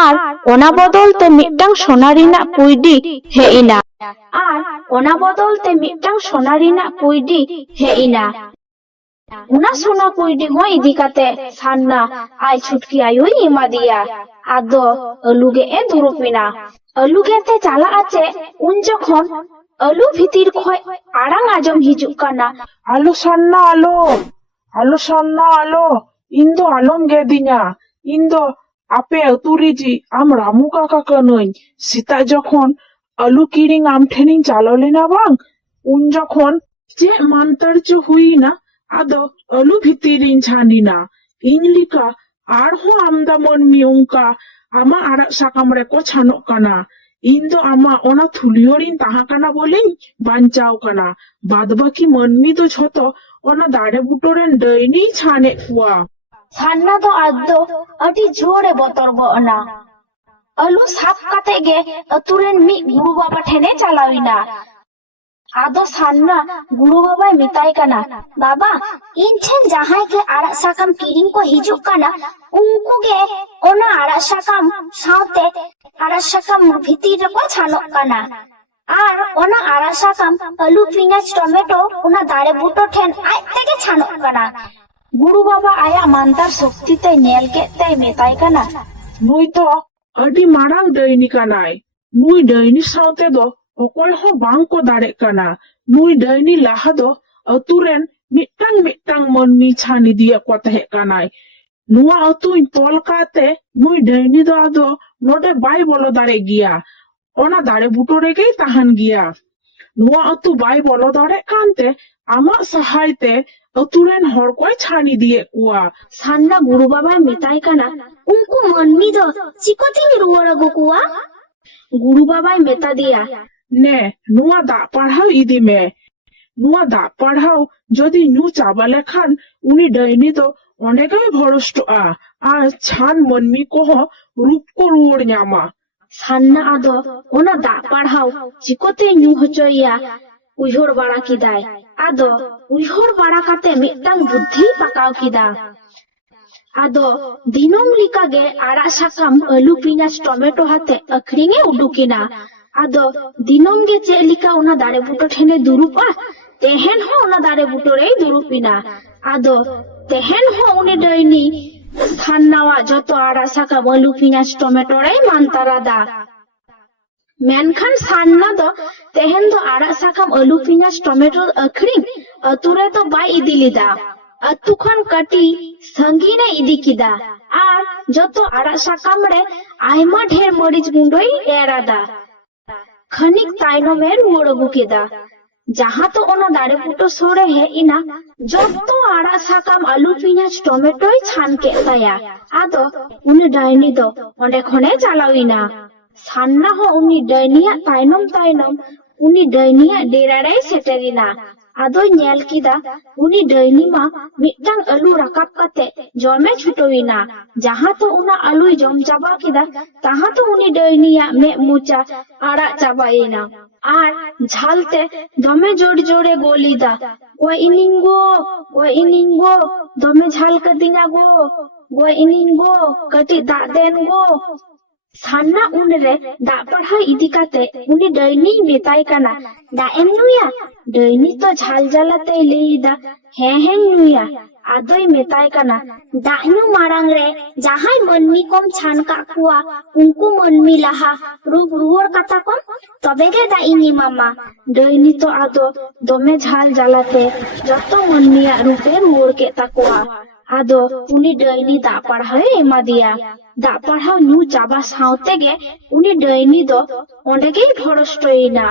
আর ওনা বদলতে মিদটাং সোনা রিনাগ কুইডি হেজ ইনা। আর ওনা বদলতে মিদটাং সোনা রিনাগ কুইডি হেজ ইনা। ওনা সোনা কুইডি হো ইদি কাते सान्ना आय छुटकी आयुई एमा दिया। आदो अलुगे ए दुरुपिना। अलुगे ते चाला आचे उन जखन अलु भितिर खय आड़ांग आजम हिजुग काना। आलो सान्ना आलो, आलो सान्ना आलो, इंदो आलम गेदिना, इंदो आपे अतुरिजी आम रामू काका कनई। सीता जखन अलु किरिंग आम ठेनिंग चालो लेना बांग, उन जखन जे मानतर जो हुई ना, आदो अलु भितिरिन छानिना। इंलिका आरहो आमदा मन मिउंका आमा आड़ा साकाम रेको छानो काना। इंदो आमा ओना थुलियोरिन ताहा काना बोलिंग बांचाओ काना। बादबाकी मनमी तो झोतो ओना दाड़े बुटोरेन दैनी छाने हुआ। सान्ना तो आदो अटी जोरे बतर गोना। अलु साफ काते गे अतुरेन मी गुरु बाबा ठेने चालाविना। आदो सान्ना गुरु बाबा मिताई काना, बाबा इन ठेन जहां के आड़ा साकाम किरिंग को हिजुग काना उनको गे ओना आड़ा साकाम साउते आड़ा साकाम भितिर रेको छानो काना। आर ओना आड़ा साकाम अलु पिंयाज टमेटो ओना दाड़े बुटो ठेन आय तेगे छानो काना। गुरु बाबा आया मानतार शक्ति ते नेल के ते मिताई काना, नुई तो अडी मारांग दैनी कानाय। नुई दैनी साउते दो অকল হো বাংকো দাঁড়ে কানা। নুই ডাইনি লাহা দো অতুরেন মিট্টাং মিট্টাং মনমি ছানি দিয়া কথা হে কানাই। নুয়া অতুই তল কাতে নুই ডাইনি দো আদো নোডে বাই বলো দাঁড়ে গিয়া ওনা দাঁড়ে বুটো রেগেই তাহান গিয়া। নুয়া অতু বাই বলো দাঁড়ে কানতে আমা সাহাইতে অতুরেন হড়কয় ছানি দিয়ে কুয়া। सान्ना गुरु बाबा मिताई काना, उनको मनमी दो चिकोती रुवरा गोकुआ। गुरु बाबा मेता दिया, নে নুয়া দা পাড়াও ইদি মে। নুয়া দা পাড়াও যদি নু চাবা লেখান উনি ডাইনি তো অনেকই ভরষ্ট আর ছান মনমি কোহ রূপ কো রুড় ᱧᱟᱢᱟ। सान्ना आदो ओना दा पढ़ाओ चिकोते न्यू होचोया उइहोर बाड़ा किदाय। आदो उइहोर बाड़ा काते मिदटांग बुद्धि पाकाव किदा। आदो दिनोम लिका गे आड़ा साकाम अलू पिंयाज टमेटो हाते अखरिंगे उडुकिना। आदो दिनोम गे चे लिका ओना दाड़े बुटो ठेने दुरुपा तेहेन हो ओना दाड़े बुटो रे दुरुपिना। आदो तेहेन हो उनी डाइनी सान्नावा जतो आड़ा साकाम अलू पिंयाज टमेटो रे मानतारादा। मेनखान सान्ना दो तेहेन दो आड़ा साकाम अलू पिंयाज टमेटो अखरिंग अतुरे तो बाय इदी लिदा। अतु खन कटी संगीने इदी किदा आर जतो आड़ा साकाम रे आयमा ढेर मरीच गुंडोई एरादा। खनिक तायनमे रुवाड़ अगु किदा। जहां तो ओना दाड़े बुटो सोड़े है इना जतो आड़ा साकाम अलू पिंयाज टमेटोई छान के ताया। आदो उनी डाइनी दो ओंडे खने चालाविना। सान्ना हो उनी डाइनिया तायनम तायनम उनी डाइनिया डेरा रे सेटेरिना। आदो नेल किदा उनी डाइनी मा मिदटांग अलू राकाब काते जमे छुटोविना। जहां तो उना अलुई जम चाबा किदा तहां तो उनी डाइनिया मे मुचा आड़ा चाबाइना। आर झालते दमे जोड़ जोड़े गोलीदा, गो इनिंगो दमे झाल कदिना गो इनिंगो कटी दा देन गो। सान्ना उनरे दा पढ़ा इदी काते उनी डाइनी मेताई काना, दा एम नुया। डाइनी तो झाल जालाते लेइदा हें नुया। आदोई मेताई काना, दा नु मारांग रे जहां मनमी कम छान का कुआ उनको मनमी लाहा रूप रुवर कथा कम तबे गे दा इनी मामा। डाइनी तो आदो दमे झाल जालाते जतो मनमिया रूपे रुवर के ताकुआ। आदो उनी डाइनी दा पढ़ाए एमा दिया। दा पढ़ाओ न्यू चाबा साउते गे उनी डाइनी दो ओंडे गे भरष्टोइना।